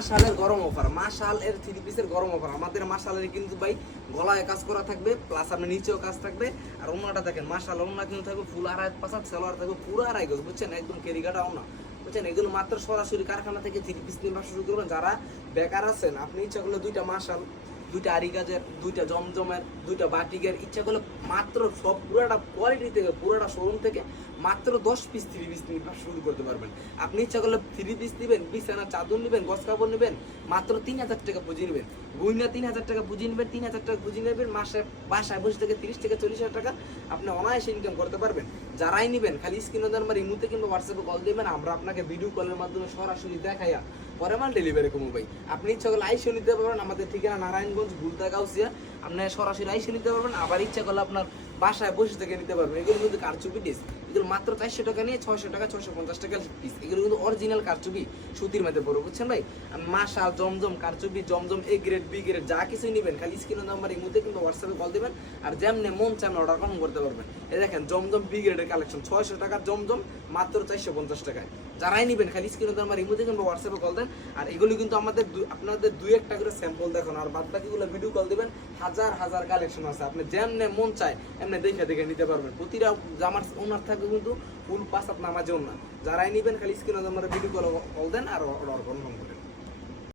মাশালের গরম অফার, মাশাল এর 3 পিসের গরম অফার। আমাদের মাশালের কিন্তু ভাই গলায় কাজ করা থাকবে, প্লাস আপনার নিচেও কাজ থাকবে। আর ওনাটা দেখেন মাশাল, ওনা কিন্তু থাকবে ফুল আড়াই পাঁচাত, সালোয়ার থাকবে পুরো আড়াই গজ, বুঝছেন, একদম কেরিকাটা ওনা, বুঝছেন। এগুলো মাত্র সরাসরি কারখানা থেকে 3 পিস নিয়ে ব্যবসা শুরু করবেন। যারা বেকার আছেন, আপনি ইচ্ছা করলে 2টা মাশাল, 2টা আরি গাজের, 2টা জমজমের, 2টা বাটিকের ইচ্ছা করলে মাত্র সব পুরাটা কোয়ালিটি থেকে, পুরাটা শোরুম থেকে মাত্র 10 পিস 3 পিস নিয়ে ব্যবসা শুরু করতে পারবেন। আপনি ইচ্ছা করলে 3 পিস নেবেন, বিছানা চাদর নেবেন, গস কাপড় নেবেন, মাত্র 3000 টাকা পুঁজি নেবেন। গুইনা 3000 টাকা পুঁজি নেবেন, 3000 টাকা পুঁজি নেবেন, মাসে বাসায় বসে থেকে 30 থেকে 40,000 টাকা আপনি অনায়াসে ইনকাম করতে পারবেন। যারাই নেবেন খালি স্ক্রিনে নাম্বার ইমুতে কিংবা হোয়াটসঅ্যাপে কল দিবেন, আমরা আপনাকে ভিডিও কলের মাধ্যমে সরাসরি দেখাইয়া পরে মাল ডেলিভারি করবো ভাই। আপনি ইচ্ছা করলে আইসে নিতে পারবেন, আমাদের ঠিকানা নারায়ণগঞ্জ গুলতা গাউসিয়া, আপনি সরাসরি আইসে নিতে পারবেন। আবার ইচ্ছা করলে আপনার বাসায় বসে থেকে নিতে পারবেন। এগুলো কিন্তু কারচুপি ডিস, এগুলো মাত্র 400 টাকা নিয়ে 600 টাকা 650 টাকা পিস। এগুলো কিন্তু অরিজিনাল কারচুপি সুতির মধ্যে পড়ো, বুঝছেন ভাই। মাশাল, জমজম, কারচুপি, জমজম এ গ্রেড বি গ্রেড যা কিছুই নেবেন খালি স্ক্রিনের নাম্বার এই মুহূর্তে কিন্তু হোয়াটসঅ্যাপে কল দেবেন, আর যেমনে মন চান অর্ডার কনফার্ম করতে পারবেন। এই দেখেন জমজম বি গ্রেডের কালেকশন, 600 টাকার জমজম মাত্র 450 টাকায়। যারাই নেবেন খালি স্ক্রিনের নাম্বার এই মুহূর্তে কিন্তু হোয়াটসঅ্যাপে কল দেন। আর এগুলো কিন্তু আমাদের আপনাদের 2-1টা করে স্যাম্পল দেখুন, আর বাদ বাকিগুলো ভিডিও কল দিবেন। হাজার হাজার কালেকশন আছে, আপনি যেমনে মন চায় এমনি দেখে দেখে নিতে পারবেন। প্রতিটা জামার ওনার থাকবে কিন্তু ফুল পাঁচ নামাজে ওনা। যারাই নেবেন খালি স্ক্রিনে নাম্বারে ভিডিও কল দেন আর অর্ডার কনফার্ম করেন।